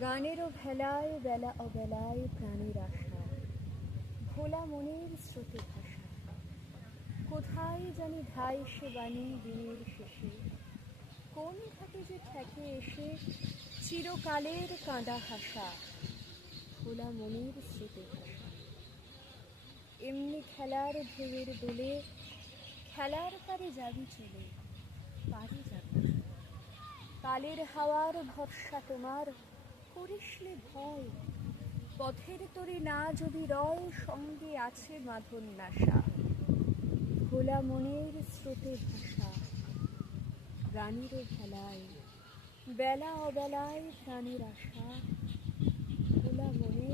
গানেরও ভেলায় বেলা অবেলায় প্রাণের আশা, ভোলা মনের স্রোতে ভাষা। কোথায় জানি ধাই সে বাণী দিনের শেষে, কোন ঘাটে যে ঠেকে এসে চিরকালের কাঁদা হাসা। ভোলা মনের স্রোতে ভাষা। এমনি খেলার ঢেউয়ের দোলে, খেলার পারে যাবি চলে, পারে যাবি। কালের হাওয়ার ভরসা তোমার, করিসলে ভয়। পথের তরি না যদি রয়, সঙ্গে আছে মাধন নাশা। ভোলা মনের স্রোতে ভাষা, গানেরও ভেলায় বেলা অবেলায় প্রাণের আশা। ভোলা মনের